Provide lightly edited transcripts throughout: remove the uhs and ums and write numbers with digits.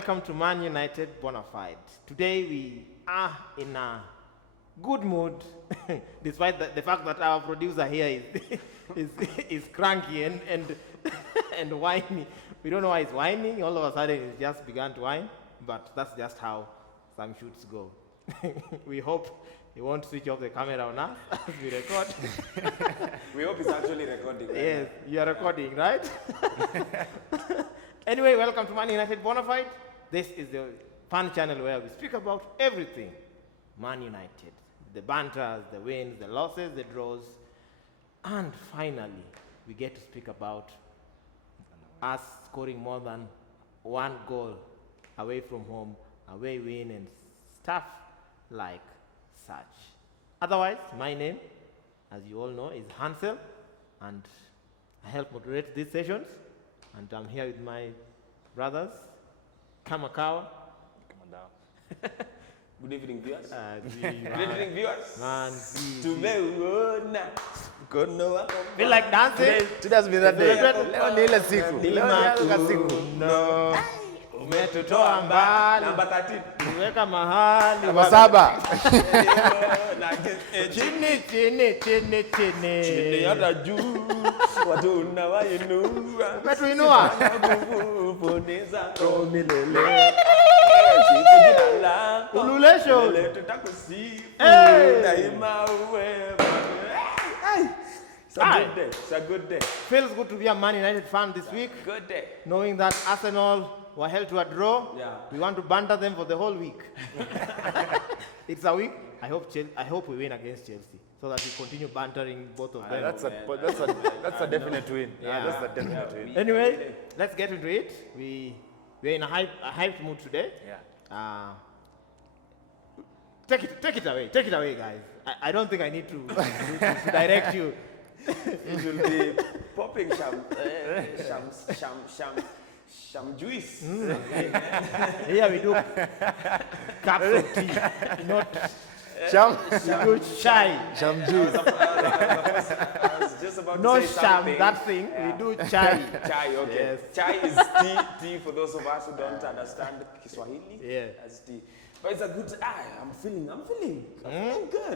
welcome to Man United Bonafide. Today we are in a good mood, despite the fact that our producer here is cranky and whiny. We don't know why he's whining. All of a sudden he's just begun to whine, but that's just how some shoots go. We hope he won't switch off the camera on us as we record. We hope he's actually recording. Right? Yes, you are recording, right? Anyway, welcome to Man United Bonafide. This is the fun channel where we speak about everything Man United. The banters, the wins, the losses, the draws. And finally, we get to speak about us scoring more than one goal away from home, away win, and stuff like such. Otherwise, my name, as you all know, is Hansel, and I help moderate these sessions. And I'm here with my brothers, Kamakawa. Come on down. Good evening, viewers. Good evening, viewers. Man, feel like dancing? Today has been that day. Leo ni ile siku. No. Umetutoa mbali. Number 13. Uweka mahali. Namba 7. Chini. Chini hata juu. Watu unawainua. Umetuinua. Kuponiza milele. Ululesho. Milele tutakusifu. Hey. Daima uwe. It's a good day. It's a good day. Feels good to be a Man United fan this week, Good day. knowing that Arsenal were held to a draw. Yeah. We want to banter them for the whole week. It's a week. I hope we win against Chelsea, so that we continue bantering both of them. That's a definite win. Yeah. That's a definite win. Anyway, let's get into it. We're in a hyped mood today. Yeah. Take it away, guys. I don't think I need to direct you. It will be popping sham juice. Here we do cups of tea, not we do chai. Sham juice. I was just about No to say sham, something. that thing. We do chai. Chai, okay. Yes. Chai is tea for those of us who don't understand Kiswahili. Yeah. That's tea. But it's a good. I'm feeling good.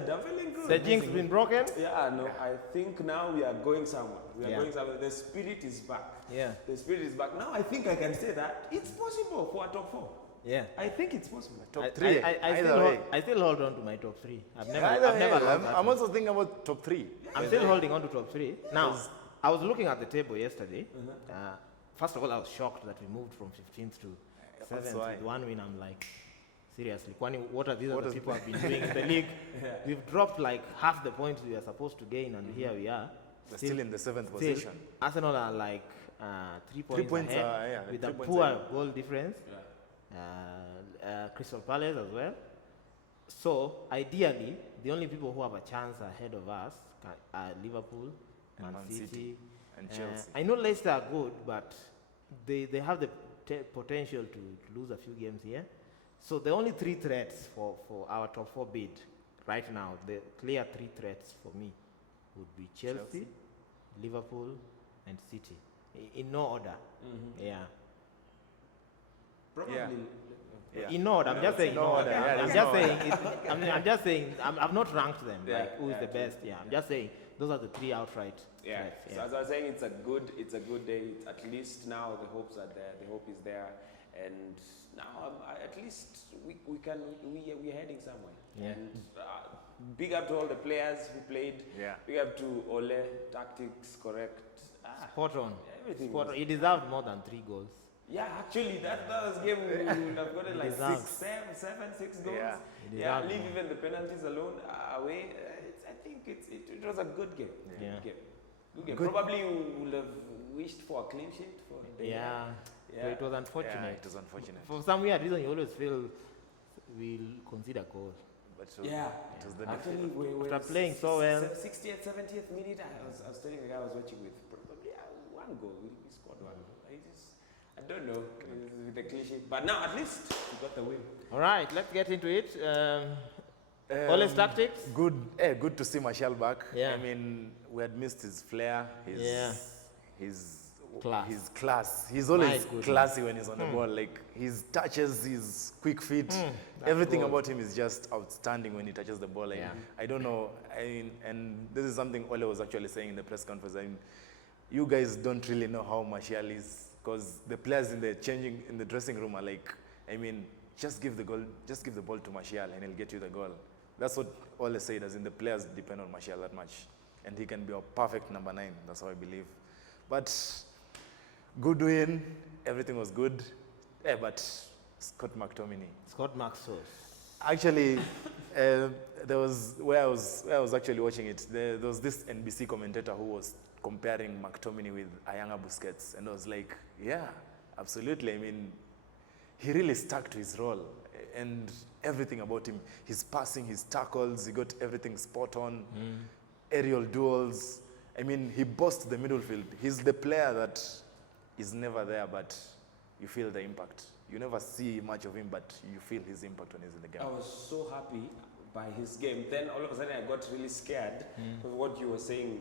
I'm feeling good. The jinx been broken. Yeah, no. I think now we are going somewhere. We are Yeah. going somewhere. The spirit is back. Yeah. The spirit is back. Now I think I can say that it's possible for a top 4. Yeah. I think it's possible. Top 3. I still hold on to my top 3. I've never lost that I'm one. also thinking about top 3. I'm still holding on to top 3. Now, I was looking at the table yesterday. First of all, I was shocked that we moved from 15th to 7th why. with one win. I'm like, seriously, Kwani, what are these other people have been doing in the league? We've dropped like half the points we were supposed to gain, and here we are. We're still in the 7th position. Arsenal are like 3 points, points, ahead with 3 a points poor ahead. goal difference. Crystal Palace as well. So ideally, the only people who have a chance ahead of us are Liverpool, Man City, and Chelsea. I know Leicester are good, but they have the potential to lose a few games here. So the only 3 threats for our top 4 bid right now, the clear 3 threats for me would be Chelsea, Liverpool, and City. In no order. Mm-hmm. Yeah. Probably. Yeah. In order. I'm just saying. no order. Yeah, I'm just saying. I've not ranked them. Yeah, Like who is the best? Yeah. I'm just saying those are the 3 outright Yeah. threats. So as I was saying, it's a good day. At least now the hopes are there. The hope is there, and now at least we're heading somewhere. Yeah. And big up to all the players who played. Yeah. Big up to Ole. Tactics correct. Spot on. Everything. Spot on. was- He deserved more than 3 goals. Yeah, actually, that was game we would have gotten like deserves. 6 goals. Yeah. He Yeah, deserves leave more. even the penalties alone away. I think it was a good game. Yeah. Good game. Probably we would have wished for a clean sheet for the Yeah. So Yeah. it was Yeah, unfortunate. it was unfortunate. For some weird reason, you always feel we'll consider goal. But Yeah. it was the Actually, we After playing so well. 60th, 70th minute, I was telling the guy I was watching with, probably one goal. We scored one goal. I don't know with the clean sheet, but now at least we got the win. All right, let's get into it. Ole's tactics. Good to see Martial back. Yeah. I mean, we had missed his flair, his Class. his class. He's always goodness. classy when he's on the ball. Like his touches, his quick feet, that everything goal. about him is just outstanding when he touches the ball. Like, Yeah. I don't know. And this is something Ole was actually saying in the press conference. You guys don't really know how Martial is, because the players in the dressing room are like, just give the ball to Martial and he'll get you the goal. That's what Ole said, as in the players depend on Martial that much. And he can be a perfect number 9, that's how I believe. But good win, everything was good. Yeah, but Scott McTominay. Scott Maxwell. Actually, there was where I was actually watching it. There was this NBC commentator who was comparing McTominay with Ayanga Busquets, and I was like, yeah, absolutely. He really stuck to his role, and everything about him, his passing, his tackles, he got everything spot on. Aerial duels. He bossed the middle field. He's the player that is never there, but you feel the impact. You never see much of him, but you feel his impact when he's in the game. I was so happy by his game. Then all of a sudden I got really scared because what you were saying,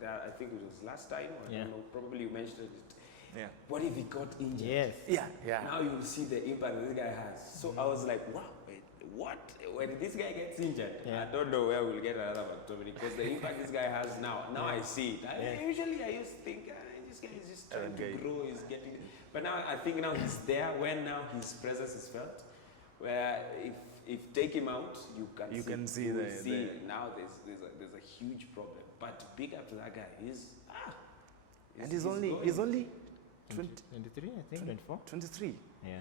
that I think it was last time, or I don't know, probably you mentioned it. Yeah. What if he got injured? Yes. Yeah. Now you will see the impact this guy has. So I was like, wow, wait, what? When this guy gets injured, I don't know where we'll get another McTominay, because the impact this guy has now I see it. Usually I used to think, this guy is just trying to grow, he's getting... But now I think now he's there, when now his presence is felt, where if take him out, you can see now there's a huge problem. But big up to that guy. He's only 23, I think, 24. 23. Yeah.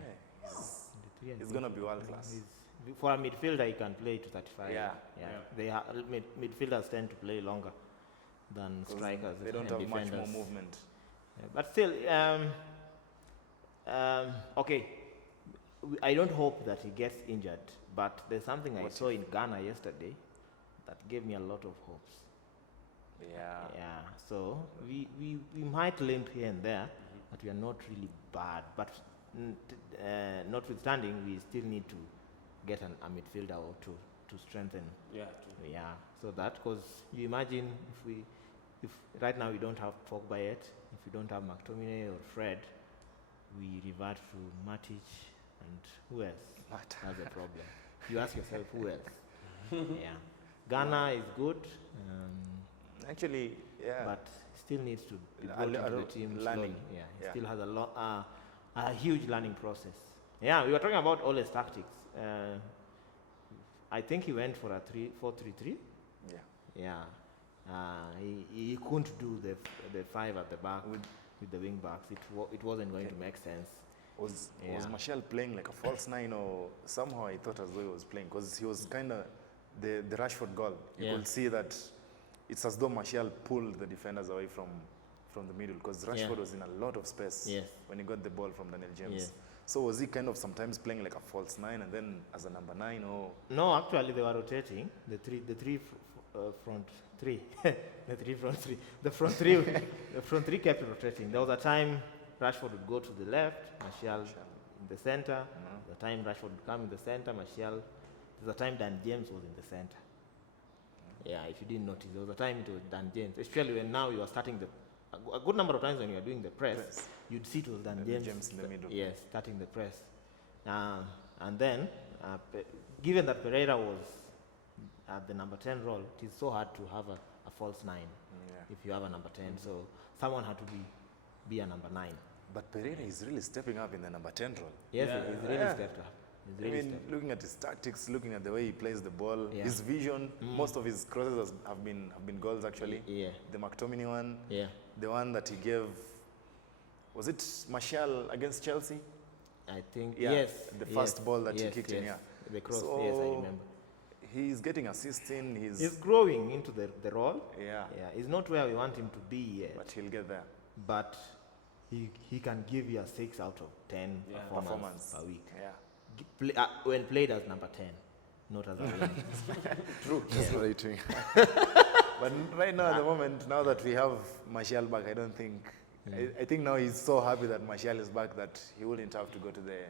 23, He's gonna be world class. For a midfielder, he can play to 35. Yeah. Midfielders tend to play longer than strikers. They don't and have defenders. much more movement. Yeah, but still, okay. I don't hope that he gets injured, but there's something I saw in Ghana yesterday that gave me a lot of hopes. Yeah. So we might limp here and there, but we are not really bad. But notwithstanding, we still need to get a midfielder or two to strengthen. Yeah. So that, because you imagine if right now we don't have Pogba yet, if we don't have McTominay or Fred, we revert to Matic and who else? That's a problem. You ask yourself, who else? Ghana is good. Actually, yeah. But still needs to be brought into the team learning. slowly. He still has a huge learning process. Yeah, we were talking about Ole's tactics. I think he went for a 4-3-3. Yeah. He couldn't do the 5 at the back with the wing backs. It wasn't going to make sense. Was Martial playing like a false 9, or somehow I thought as though he was playing, because he was kind of the Rashford goal. You could see that it's as though Martial pulled the defenders away from the middle, because Rashford was in a lot of space when he got the ball from Daniel James. So was he kind of sometimes playing like a false 9 and then as a number 9, or? No, actually they were rotating the three front three. The front three kept rotating. There was a time Rashford would go to the left, Martial in the center. The time Rashford would come in the center, Martial. There's a time Dan James was in the center. Yeah, if you didn't notice, there was a time it was Dan James, especially when now you are starting a good number of times when you are doing the press. You'd see it was Dan James in the middle. Yes, starting the press. And then, given that Pereira was at the number 10 role, it is so hard to have a false 9 if you have a number 10. So someone had to be a number 9. But Pereira is really stepping up in the number 10 role. Yes, he's really stepped up. Looking at his tactics, looking at the way he plays the ball, his vision, most of his crosses have been goals actually. The McTominay one, the one that he gave, was it Martial against Chelsea? I think, yes. The first ball that he kicked in, The cross, I remember. He's getting assists in. He's growing into the role. Yeah. He's not where we want him to be yet. But he'll get there. But he can give you a 6 out of 10 performance per week. When played as number 10, not as a wing. True. That's very true. But right now, at the moment, now that we have Martial back, I don't think. I think now he's so happy that Martial is back that he wouldn't have to go to the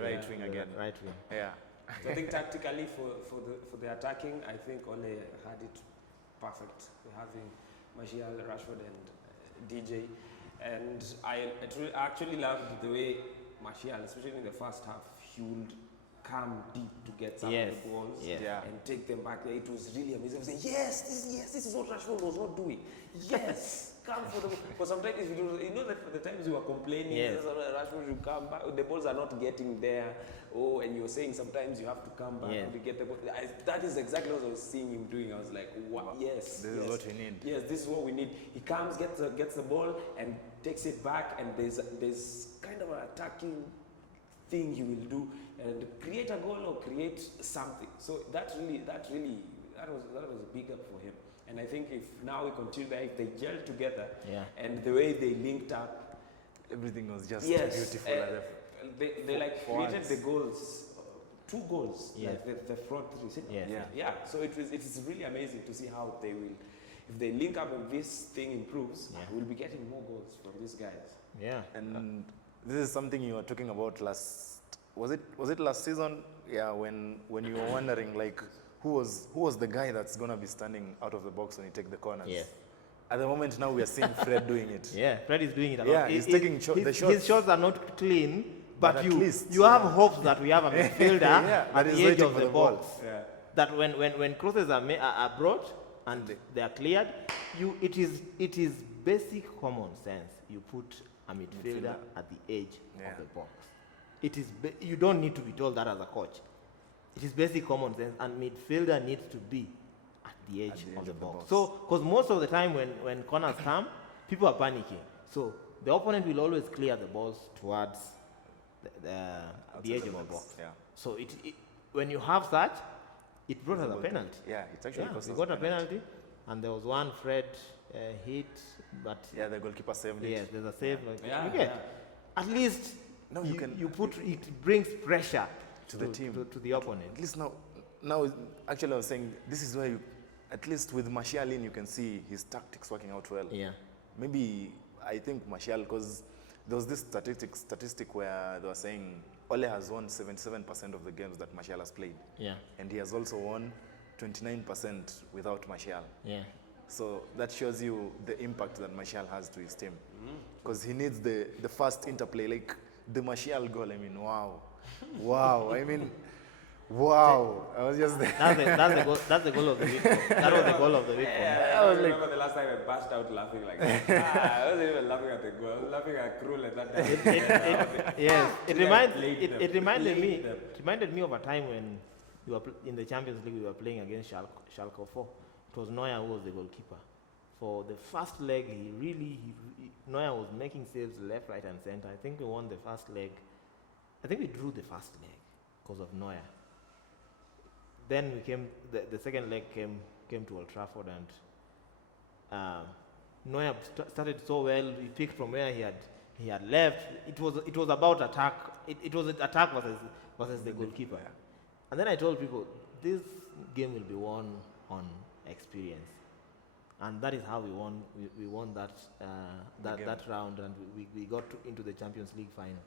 right wing again. Right wing. Yeah. So I think tactically for the attacking, I think Ole had it perfect. Having Martial, Rashford, and DJ. And I actually loved the way Martial, especially in the first half, he would come deep to get some of the balls and take them back there. It was really amazing. I was saying, this is what Rashford was not doing. Yes, come for the ball. Because sometimes if you do, you know that for the times you were complaining, Rashford should come back, the balls are not getting there. Oh, and you're saying sometimes you have to come back to get the ball. That is exactly what I was seeing him doing. I was like, wow, yes. This is what we need. Yes, this is what we need. He comes, gets the ball, and takes it back, and there's kind of an attacking thing he will do, and create a goal or create something. So that was a big up for him. And I think if now we continue that, if they gel together, and the way they linked up, everything was just beautiful. They like created the goals, 2 goals, like the front 3. So it is really amazing to see how they will, if they link up and this thing improves, we'll be getting more goals from these guys. Yeah. And this is something you were talking about was it last season? Yeah, when you were wondering like who was the guy that's gonna be standing out of the box when you take the corners? Yeah. At the moment now we are seeing Fred doing it. Yeah, Fred is doing it a lot. Yeah, he's taking the shots. His shots are not clean, but least, you have hopes that we have a midfielder at the edge of the box. Yeah. That when crosses are brought and they are cleared, it is basic common sense. You put a midfielder at the edge of the box. It is you don't need to be told that as a coach. It is basic common sense, and midfielder needs to be at the edge of the box. So, because most of the time when corners come, people are panicking. So the opponent will always clear the balls towards the edge of the box. Yeah. So when you have such, it brought us a penalty. Yeah, it's actually we got a penalty, and there was one Fred hit, but the goalkeeper saved it. Yes, there's a save. At least now you put it brings pressure to the team, to the opponent. At least now actually I was saying this is where you, at least with Martial in, you can see his tactics working out well. Yeah. Maybe I think Martial, because there was this statistic where they were saying Ole has won 77% of the games that Martial has played. Yeah. And he has also won 29% without Martial. Yeah. So that shows you the impact that Martial has to his team. Because he needs the fast interplay, like the Martial goal. I mean, wow. I mean, wow. I was just there. That's the goal of the week. That was the goal of the week. I was remember the last time I burst out laughing like that. I wasn't even laughing at the goal. I was laughing at Krul at that time. It reminded me of a time when we were in the Champions League. We were playing against Schalke 4. It was Neuer who was the goalkeeper. For the first leg, Neuer was making saves left, right, and center. I think we won the first leg. I think we drew the first leg because of Neuer. Then the second leg came to Old Trafford, and Neuer started so well. He picked from where he had left. It was about attack. It was attack versus the goalkeeper. And then I told people, this game will be won on experience, and that is how we won. We won that round, and we got into the Champions League final.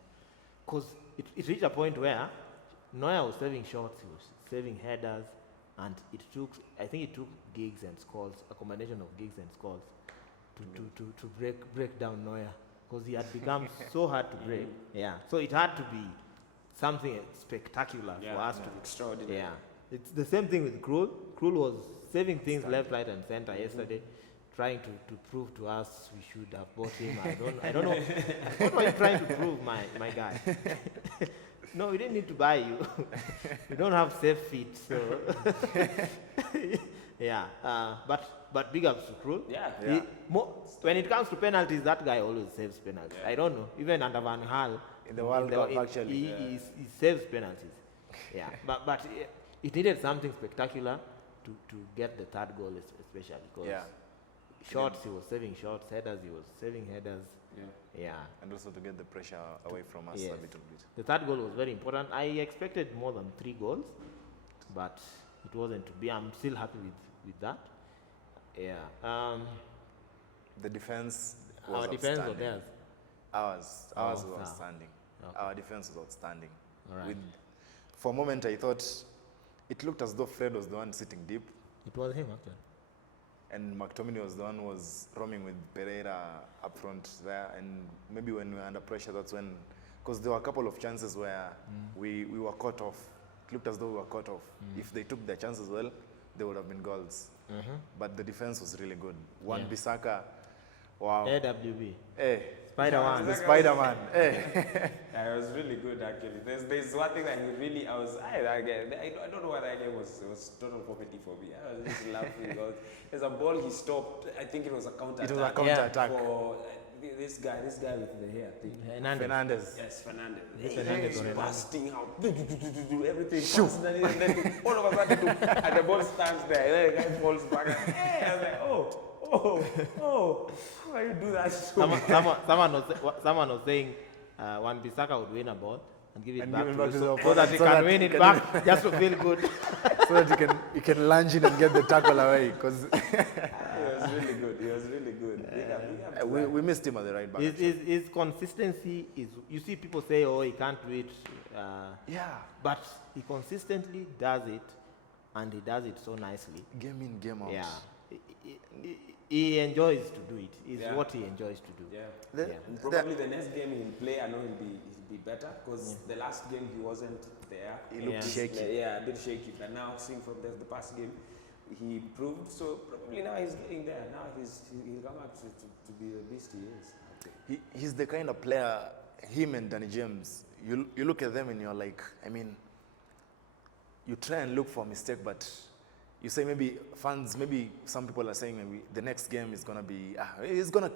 Because it reached a point where Neuer was saving shots, he was saving headers, and I think it took Giggs and Scholes, a combination of Giggs and Scholes, to break down Neuer, because he had become so hard to break. Yeah. So it had to be something spectacular for us to be extraordinary. Yeah. It's the same thing with Krul. Krul was saving things left, right, and center yesterday, trying to prove to us we should have bought him. I don't know. What are you trying to prove, my guy? No, we didn't need to buy you. We don't have safe feet, so yeah. But big ups to Krul. Yeah. When it comes to penalties, that guy always saves penalties. I don't know. Even under Van Gaal, in the World Cup, actually, he saves penalties. Yeah. But it needed something spectacular to get the third goal, especially because shots, he was saving shots, headers, he was saving headers. Yeah. And also to get the pressure away from us a little bit. The third goal was very important. I expected more than 3 goals, but it wasn't to be. I'm still happy with that. Yeah. The defense was our defense or outstanding. theirs? Ours was outstanding. Okay. Our defense was outstanding. All right. For a moment, I thought it looked as though Fred was the one sitting deep. It was him, actually. and McTominay was the one who was roaming with Pereira up front there. And maybe when we were under pressure, that's when, because there were a couple of chances where we were caught off. It looked as though we were caught off. If they took their chances well, they would have been goals. But the defense was really good. Wan-Bissaka, wow. AWB. Hey, Spider-Man. the Spider-Man. Hey. Yeah, it was really good actually. There's one thing that he really, I don't know why that game was total comedy for me. I was just laughing because there's a ball he stopped. I think it was a counter It attack. was a counter-attack. For this guy with the hair thing. Fernandez. Yes, Fernandez. Fernandez He's or busting out. Everything. And then all of a sudden, and the ball stands there. And the guy falls back. And, hey, I was like, oh, how do you do that? Someone was saying Wan-Bissaka would win a ball and give it And back give it to back to him the so that opponent, he so can that win he it can back just to feel good. So that you can lunge in and get the tackle away. Because He was really good. He was really good. we missed him at the right back. His consistency is, you see people say, oh, he can't do it. Yeah. But he consistently does it, and he does it so nicely. Game in, game out. Yeah. He enjoys to do it. It's Yeah. what he enjoys to do. Yeah. Yeah. And probably the next game he'll play, I know he'll be better because the last game he wasn't there. He looked Yeah. shaky. Yeah, a bit shaky. But now seeing from the past game, he improved. So probably now he's getting there. Now he'll come back to be the beast he is. Okay. He's the kind of player, him and Danny James, you look at them and you're like, I mean, you try and look for a mistake, but you say maybe some people are saying maybe the next game is gonna be he's gonna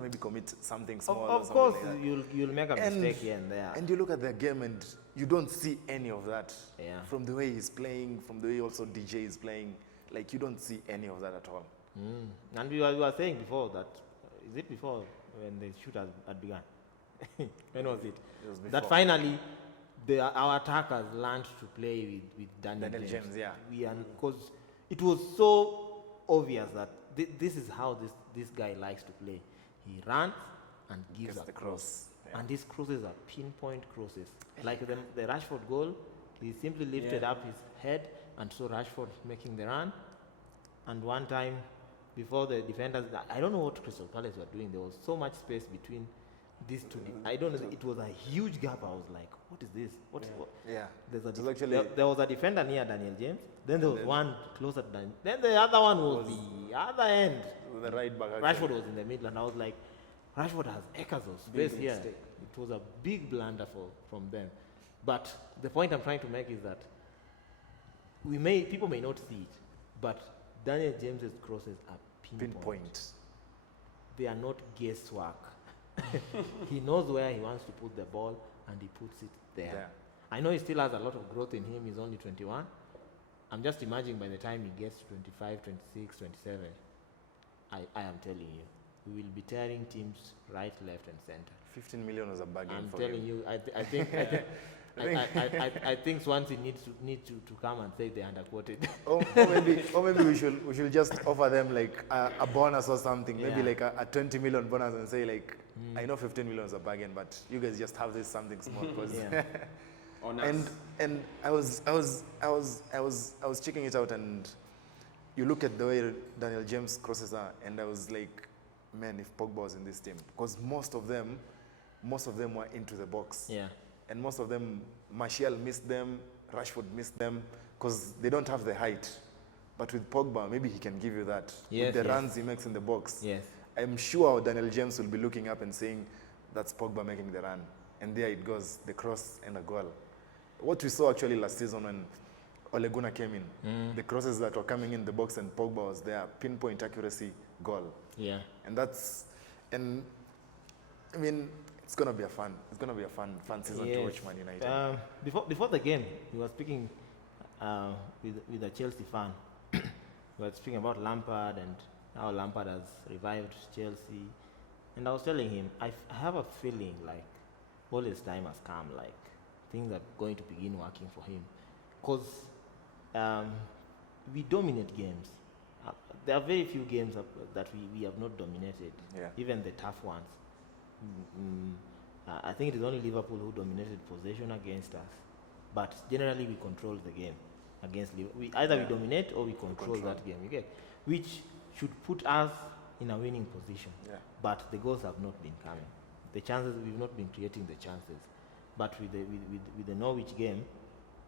maybe commit something small. or Of something course, like that. you'll make a mistake here and there. And you look at the game and you don't see any of that. Yeah. From the way he's playing, from the way also DJ is playing, like you don't see any of that at all. And we were saying before that, is it before when the shoot had begun? When was it? It was That before. finally our attackers learned to play with Daniel James. yeah. Because it was so obvious that this is how this guy likes to play. He runs and gives Gets a the cross. cross. Yeah. And these crosses are pinpoint crosses. Like the Rashford goal, he simply lifted up his head and saw Rashford making the run. And one time, before the defenders, I don't know what Crystal Palace were doing. There was so much space between these two. I don't know. It was a huge gap. I was like, what is this? What? Yeah. There's It was actually- there was a defender near Daniel James. Then there was one closer to Daniel. Then the other one was the other end. The right back. Rashford was in the middle, and I was like, Rashford has acres of space Big here. mistake. It was a big blunder from them. But the point I'm trying to make is that people may not see it, but Daniel James's crosses are pinpoint. They are not guesswork. He knows where he wants to put the ball, and he puts it there. There. I know he still has a lot of growth in him. He's only 21. I'm just imagining by the time he gets to 25, 26, 27, I am telling you, we will be tearing teams right, left, and center. 15 million was a bargain I'm for telling him. you, I think Swansea need to come and say they're underquoted. or maybe we should just offer them like a bonus or something. Maybe Yeah. like a 20 million bonus and say like, I know 15 million is a bargain, but you guys just have this something small. Yeah. On us. and I was checking it out, and you look at the way Daniel James crosses are, and I was like, man, if Pogba was in this team, because most of them were into the box. Yeah. And most of them, Martial missed them, Rashford missed them, because they don't have the height. But with Pogba, maybe he can give you that. Yes, with the yes. runs he makes in the box. Yes. I'm sure Daniel James will be looking up and saying, that's Pogba making the run. And there it goes, the cross and a goal. What we saw actually last season when Ole Gunnar came in, the crosses that were coming in the box and Pogba was there, pinpoint accuracy, goal. Yeah. And I mean, it's gonna be a fun season to watch Man United. Before the game, we were speaking with a Chelsea fan. We were speaking about Lampard and how Lampard has revived Chelsea. And I was telling him, I have a feeling like all his time has come, like things are going to begin working for him. Because we dominate games. There are very few games that we have not dominated, even the tough ones. I think it is only Liverpool who dominated possession against us, but generally we control the game against Liverpool. Either we dominate or we control that game. You get, which should put us in a winning position. Yeah. But the goals have not been coming. The chances, we've not been creating the chances. But with the Norwich game,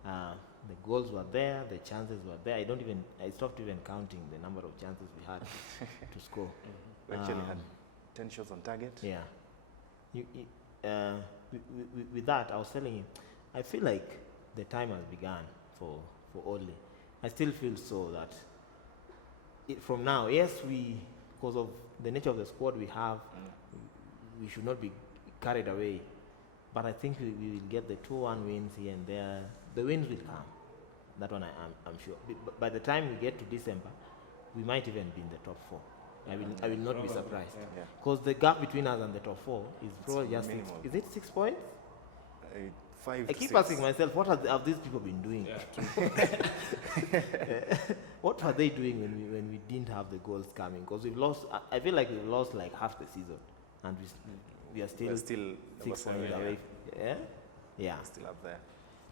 the goals were there, the chances were there. I stopped even counting the number of chances we had to score. We actually had 10 shots on target. Yeah. With that, I was telling him, I feel like the time has begun for Ole. I still feel so that from now, yes, because of the nature of the squad we have, we should not be carried away. But I think we will get the 2-1 wins here and there. The wins will come. That one I'm sure. By the time we get to December, we might even be in the top 4. I will not be surprised. Because the gap between us and the top 4 is probably just minimal. is it 6 points? 5 I to keep 6. asking myself, what have these people been doing? What were they doing when we didn't have the goals coming? Because we've lost. I feel like we've lost like half the season, and we are still We're still 6 number points 7, away. Yeah, yeah, Still up there.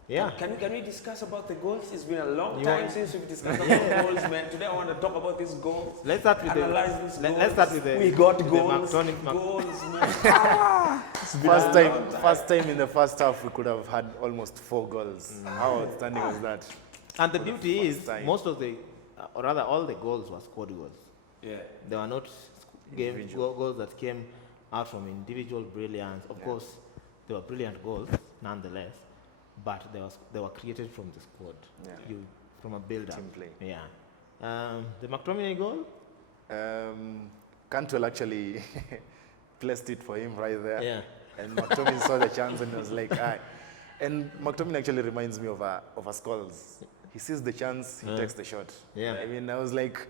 yeah. Can we discuss about the goals? It's been a long You time want- since we've discussed about goals, man. Today I want to talk about these goals. Let's start with Analyze these goals. let's start with the. We got the goals. Mactonic Goals, man. First time in the first half, we could have had almost 4 goals. How outstanding was that? And the beauty is, first time. most of the, or rather, all the goals were squad goals. Yeah. They were not goals that came out from individual brilliance. Of course, they were brilliant goals, nonetheless, but they were created from the squad. Yeah. From a build-up. Team play. Yeah. The McTominay goal. Cantwell actually placed it for him right there. Yeah. And McTominay saw the chance and was like, "Aye." And McTominay actually reminds me of a Scholes. He sees the chance, he takes the shot. Yeah. I mean, I was like,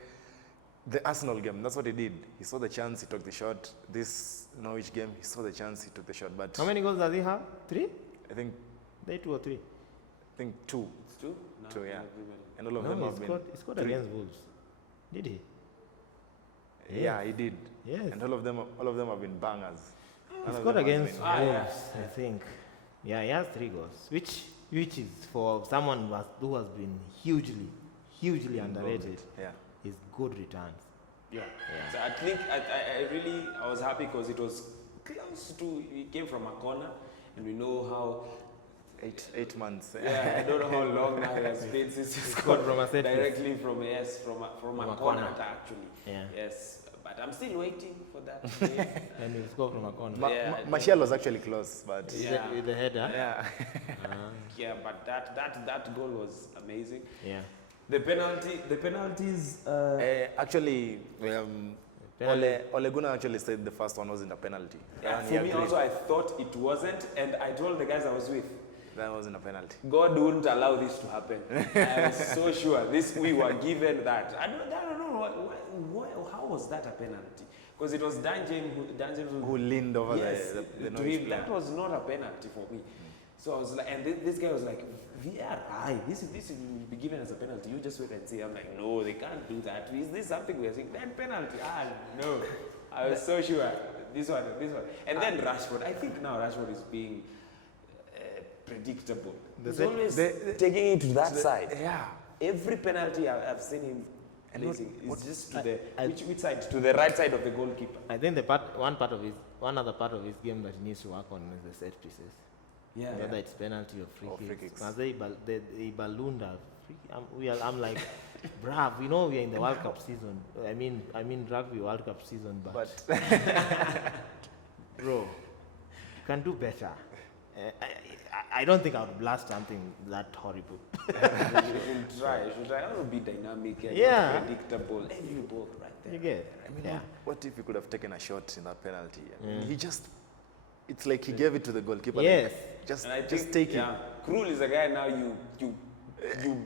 the Arsenal game, that's what he did. He saw the chance, he took the shot. This Norwich game, he saw the chance, he took the shot. But How many goals does he have? 3? I think They 2 or 3? 2. It's 2? Two, yeah. And all of No, them he have scored, been. he scored 3. against Wolves. Did he? Yeah, he did. Yes. And all of them have been bangers. He None of scored them has against been- Wolves, I think. Yeah, he has 3 goals, which is for someone who has been hugely underrated. Yeah. Is good returns. Yeah. Yeah. So I think I was happy because it was close to, it came from a corner, and we know how. 8 months. Yeah, I don't know how long now it has been since he scored scored from a set piece. directly from a corner actually. Yeah. Yes, but I'm still waiting for that game. And he scored from a corner. Yeah. Martial was actually close, but With the header. yeah. Yeah, but that goal was amazing. Yeah. The penalties. Actually, Ole Gunnar actually said the first one wasn't a penalty. And he For me agreed. also, I thought it wasn't, and I told the guys I was with, That wasn't a penalty. God wouldn't allow this to happen. I was so sure we were given that. I don't know how was that a penalty? Because it was Dan James Who leaned over yes, the to Norwich him. player. That was not a penalty for me. So I was like, and this guy was like, VR, this will be given as a penalty. You just wait and see. I'm like, no, they can't do that. Is this something we're saying? Then penalty. No. I was so sure. This one. And then Rashford. I think now Rashford is being predictable. He's always taking it to that side. Yeah. Every penalty I've seen him placing is just to the I- which side? To the right side of the goalkeeper. I think one other part of his game that he needs to work on is the set pieces. Yeah. Whether it's penalty or free Or free kicks. kicks. Now they ballooned us. I'm like, bruv, we know we are in the World Cup season. I mean rugby World Cup season, but bro, you can do better. I don't think I would blast something that horrible. You should try. I want to be dynamic and Yeah. predictable. Every ball right there. You get? I mean, Yeah. what if he could have taken a shot in that penalty? I mean, he just, it's like he gave it to the goalkeeper. Yes. Like, just, And I just think, take it. yeah, Krul is a guy now you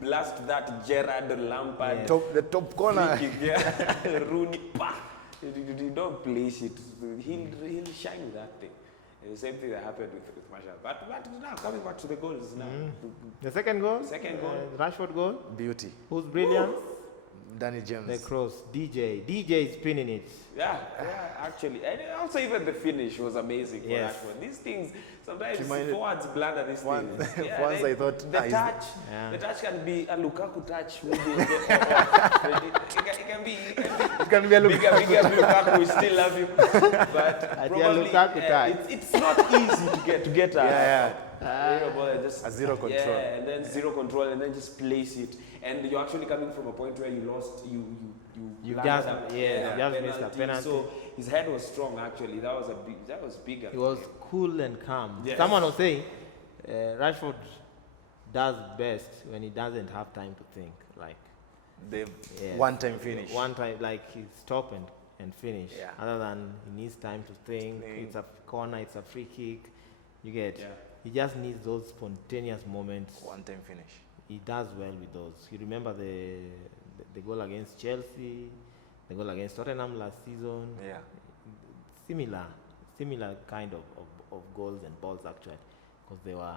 blast that Gerrard Lampard The top corner. free kick, yeah. Rooney, pa! You don't place it. He'll shine with that thing. And the same thing that happened with Marshall. But now coming back to the goals now. The second goal. Second goal. Rashford goal. Beauty. Who's brilliant? Danny James. The cross. DJ is spinning it. Yeah, actually. And also even the finish was amazing for Yes. Rashford. These things, sometimes Reminded- forwards blunder these Once- things. Yeah, once I thought, the is- touch, Yeah. the touch can be a Lukaku touch, maybe. It can be It can be a bigger Lukaku, we still love you. But I tell probably Lukaku type. it's not easy to get a ball and just A zero control. Yeah, and then zero control, and then just place it. And you're actually coming from a point where you lost, you just landed missed a penalty. So his head was strong actually. That was bigger. He was cool and calm. Yes. Someone was saying, Rashford does best when he doesn't have time to think. Like The one-time finish. One time, like he stop and finish. Yeah. Other than he needs time to think. It's a corner, it's a free kick. You get. Yeah. He just needs those spontaneous moments. One-time finish. He does well with those. You remember the goal against Chelsea, the goal against Tottenham last season. Yeah. Similar kind of goals and balls actually, because they were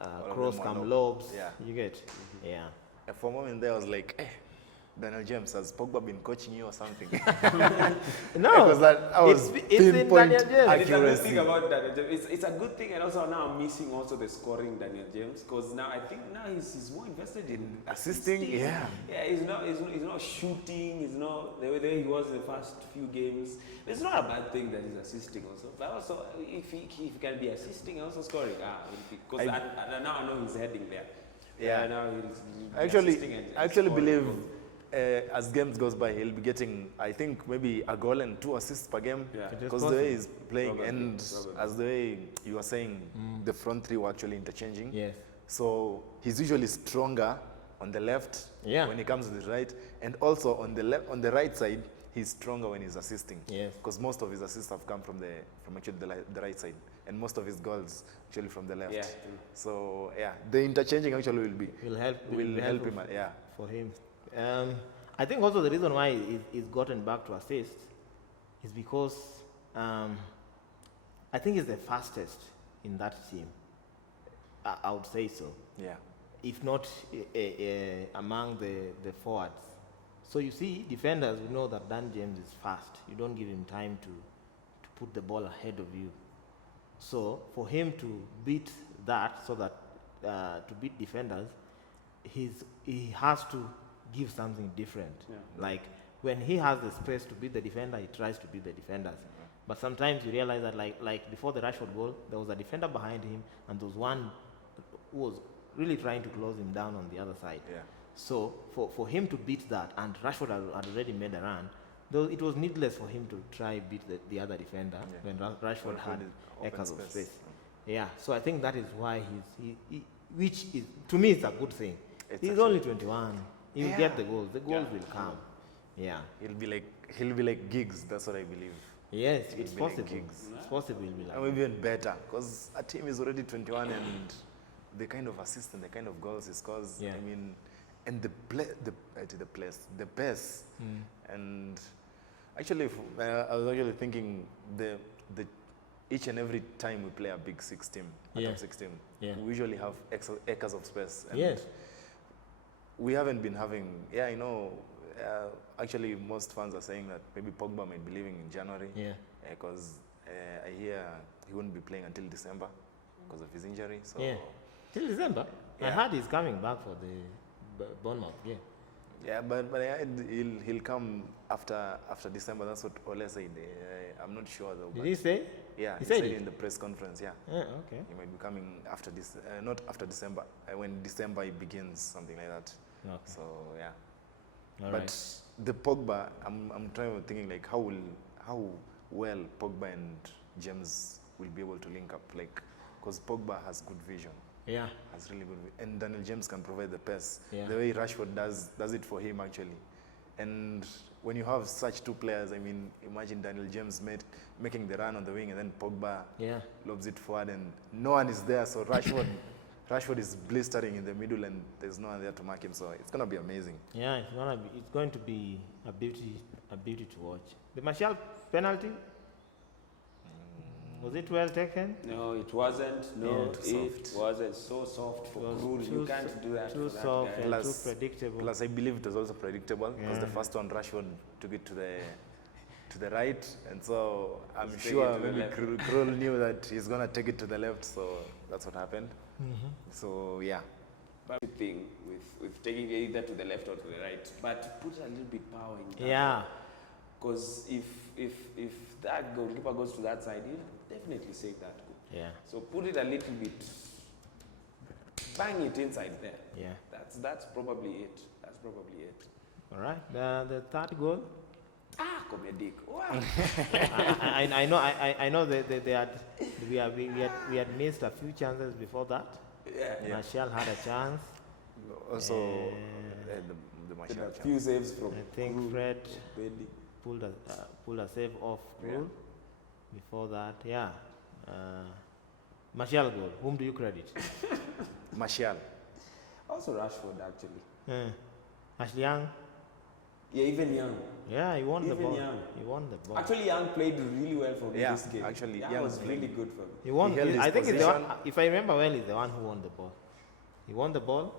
All of cross them were come lob. lobs. Yeah. You get. Yeah. And for a moment there, I was like, Daniel James, has Pogba been coaching you or something? No, Because I was it's in pinpoint Daniel James. It's a good accuracy. thing about Daniel James. It's a good thing, and also now I'm missing also the scoring Daniel James, because now I think now he's more invested in Assisting, yeah. Yeah, he's not shooting. He's not the way he was the first few games. It's not a bad thing that he's assisting also, but also if he can be assisting and also scoring, because now I know he's heading there. Yeah. Now he's I assisting actually scoring. believe as games goes by, he'll be getting, I think, maybe a goal and 2 assists per game. Yeah. Because the way he's playing, Probably, and probably. as the way you were saying, the front three were actually interchanging. Yes. So he's usually stronger on the left Yeah. when he comes to the right, and also on the right side, he's stronger when he's assisting. Yes. Because most of his assists have come from actually the right side, and most of his goals actually from the left. Yeah. So yeah, the interchanging actually Will help. will help him. Yeah. For him. I think also the reason why he's gotten back to assist is because I think he's the fastest in that team. I would say so. Yeah. If not among the forwards. So you see, defenders will know that Dan James is fast. You don't give him time to put the ball ahead of you. So for him to beat that, so that to beat defenders, he has to give something different. Yeah. Like when he has the space to beat the defender, he tries to beat the defenders. But sometimes you realize that like before the Rashford goal, there was a defender behind him, and there was one who was really trying to close him down on the other side. Yeah. So for him to beat that, and Rashford had already made a run, though it was needless for him to try beat the other defender when Rashford had acres of space. Yeah, so I think that is why which is, to me, it's a good thing. He's only 21. He'll get the goals. The goals will come. Yeah. He'll be like Giggs. That's what I believe. Yes, He'll it's be like possible. Giggs. It's possible. He'll be like. And even better, because a team is already 21, and the kind of assists and the kind of goals he scores. Yeah. I mean, and the pace. And actually, I was actually thinking the each and every time we play a big 6 team, a top 6 team, we usually have acres of space. And Yes. we haven't been having, actually most fans are saying that maybe Pogba might be leaving in January. Yeah. Because I hear he won't be playing until December because of his injury. So Yeah. Till December. I Yeah. heard he's coming back for the Bournemouth. Yeah. yeah, but he'll come after December. That's what Ole said. I'm not sure though. Did but he say? yeah, he he said said it? in the press conference. Yeah, Okay. he might be coming after this, not after December. When December begins, something like that. Okay. So yeah. All But right. the Pogba, I'm thinking like how well Pogba and James will be able to link up, like, because Pogba has good vision, Yeah. has really good, and Daniel James can provide the pace. Yeah. The way Rashford does it for him actually, and when you have such two players, I mean, imagine Daniel James making the run on the wing, and then Pogba lobs it forward, and no one is there, so Rashford is blistering in the middle, and there's no one there to mark him. So it's gonna be amazing. Yeah, it's going to be a beauty to watch. The Martial penalty, was it well taken? No, it wasn't. No, Yeah, it wasn't. So soft for It was Krul. You can't do that. Too for that soft guy. and Plus- too predictable. Plus, I believe it was also predictable because the Yeah. first one, Rashford took it to the right, and so I'm He's taking sure it to the maybe left. Krul knew that he's gonna take it to the left, so that's what happened. So yeah, But good thing with taking it either to the left or to the right, but put a little bit power in that. Yeah. Because if that goalkeeper goes to that side, he'll definitely save that goal. Yeah. So put it a little bit, bang it inside there. Yeah. That's probably it. That's probably it. All right. The third goal. Comedic. Wow. I know that we had missed a few chances before that. Yeah. Martial had a chance. Also, the There Martial were a chance. few saves from I think Krul, Fred Bailey. pulled a save off goal. Before that, yeah. Martial goal. Whom do you credit? Martial. Also Rashford actually. Ashley Young. Yeah, even Young. Yeah, he won the Even ball. Young. He won the ball. Actually, Young played really well for me Yeah, this game. actually, Young Young was played. really good for me. He won. He held his I think he's the one, position. if I remember well, he's the one who won the ball. He won the ball,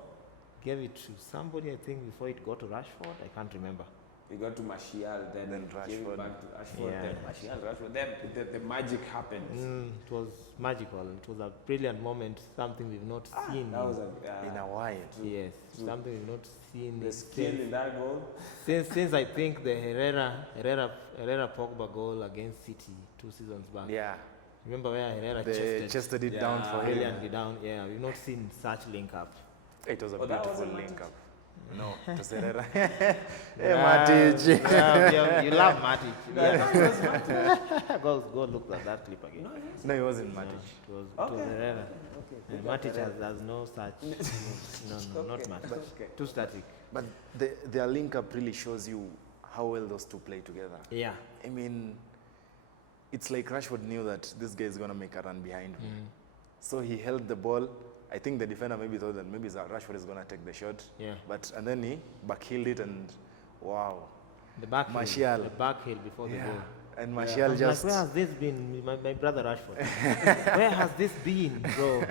gave it to somebody, I think, before it got to Rashford. I can't remember. We got to Martial, then Then gave Rashford. it back to Rashford, Yeah. then Martial, Rashford. Then the magic happened. It was magical. It was a brilliant moment. Something we've not seen. That was In a while. yes, true. something we've not seen the skill in that goal. since I think the Herrera Pogba goal against City 2 seasons back. Yeah. Remember where Herrera They chested it down Yeah. for him. brilliantly down? Yeah, we've not seen such link up. It was a that beautiful wasn't link Matic. up. No, it was Herrera. Yeah, Matic. yeah, you love Matic. Yeah. Go look at that clip again. No, it wasn't No, Matic. it was Okay. Herrera. Okay. And Matic has no such. No, not Okay, Matic. okay. Too static. But their link up really shows you how well those two play together. Yeah. I mean, it's like Rashford knew that this guy is going to make a run behind me. So he held the ball. I think the defender maybe thought that maybe Rashford is going to take the shot. Yeah. And then he backheeled it and wow. The back Martial. heel. The back heel before the goal. And Martial I'm just... like, where has this been, my brother Rashford? Where has this been, bro?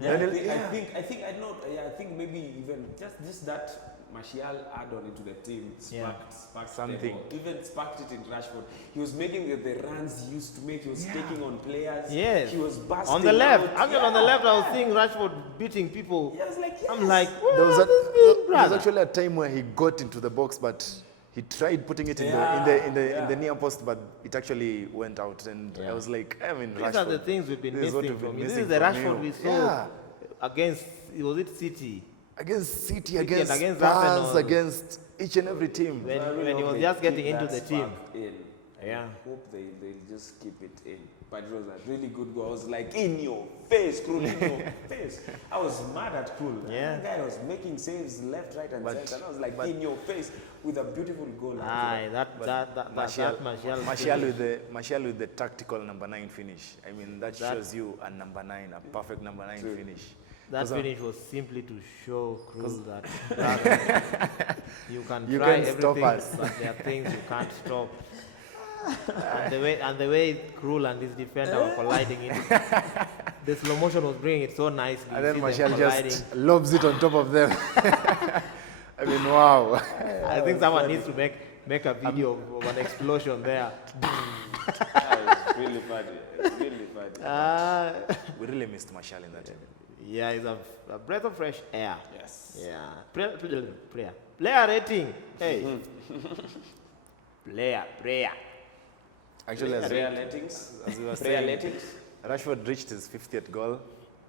Yeah, I think maybe even just that Martial add-on into the team sparked Something. them, or even sparked it in Rashford. He was making the runs he used to make. He was taking on players. Yes. He was busting On the left, out. actually on the left, I was seeing Rashford beating people. Yeah, I was like, I'm yes. like, There was, where has this been, there was brother? actually a time where he got into the box, but he tried putting it in the near post, but it actually went out. And I was like, I mean, These Rashford, are the things we've been this is what missing we've been from you. This missing is the from Rashford you. we saw Yeah. against, was it City? Against City, and against against Spurs, Arsenal. against each and every team. When, I really when he hope was they just keep getting into that the team. spark in. Yeah. I hope they'll just keep it in. But it was a really good goal. I was like, in your face, Krul, in your face. I was mad at Krul. Yeah. That guy was making saves left, right, and But- center. And I was like, in your face, with a beautiful goal. Aye, that Martial Martial with the tactical number 9 finish. I mean, that shows you a number 9, a perfect number 9 finish. That 'Cause, finish was simply to show Cruz that brother, you can You try can't stop everything, us. but there are things you can't stop. And the way Krul and his defender were colliding, the slow motion was bringing it so nicely. And You then see them Martial colliding. just lobs it on top of them. I mean, wow. I think someone needs to make a video of an explosion there. That was really funny. Really funny. We really missed Martial in that game. Yeah, it's a breath of fresh air. Yes. Yeah. Player rating. Hey. Player. Actually, as Prayer lettings. we were Prayer saying, lettings. Rashford reached his 50th goal.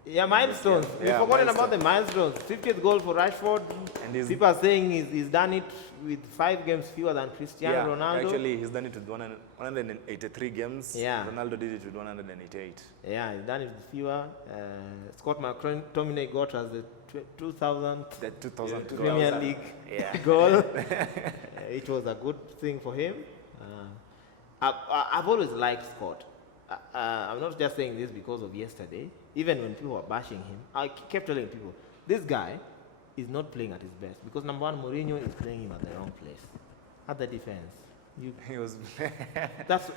Yeah, milestones. We've Yeah, forgotten about the milestones. 50th goal for Rashford. And he's- People are saying he's done it with 5 games fewer than Cristiano Ronaldo. Actually, he's done it with 183 games. Yeah. Ronaldo did it with 188. Yeah, he's done it with fewer. Scott McTominay got us the 2000 The 2000 goal. Premier League goal. It was a good thing for him. I've always liked Scott. I'm not just saying this because of yesterday. Even when people were bashing him, I kept telling people, this guy is not playing at his best. Because number one, Mourinho is playing him at the wrong place. At the defense. He was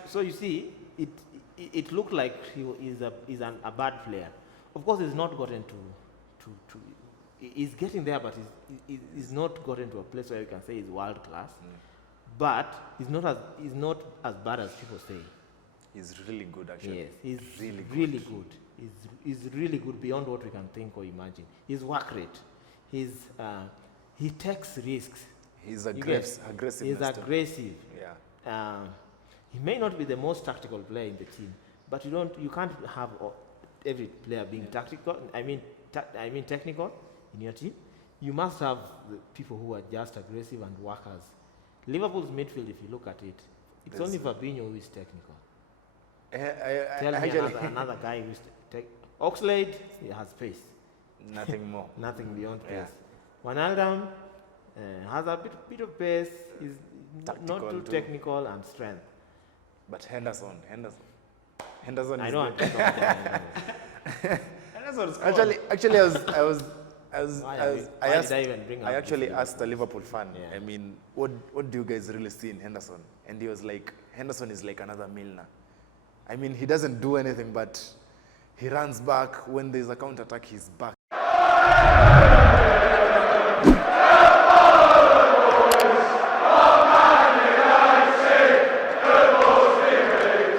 So you see, it looked like he's a bad player. Of course, he's not gotten to he's getting there, but he's not gotten to a place where you can say he's world class. But he's not as bad as people say. he's really good, actually. Yes, he's Really good. He's really good beyond what we can think or imagine. His work rate, he takes risks. He's You get- aggressive. He's aggressive. Yeah. He may not be the most tactical player in the team, but you can't have every player being tactical. I mean technical in your team. You must have the people who are just aggressive and workers. Liverpool's midfield, if you look at it, it's only Fabinho who is technical. Tell me another guy who's Oxlade, he has pace. Nothing more. Nothing beyond pace. Wijnaldum has a bit of pace. He's not too technical and strength. But Henderson. I is know I'm talking about Henderson. Actually, I actually asked a Liverpool fan. Yeah. I mean, what do you guys really see in Henderson? And he was like, Henderson is like another Milner. I mean, he doesn't do anything, but he runs back. When there's a counter attack, he's back.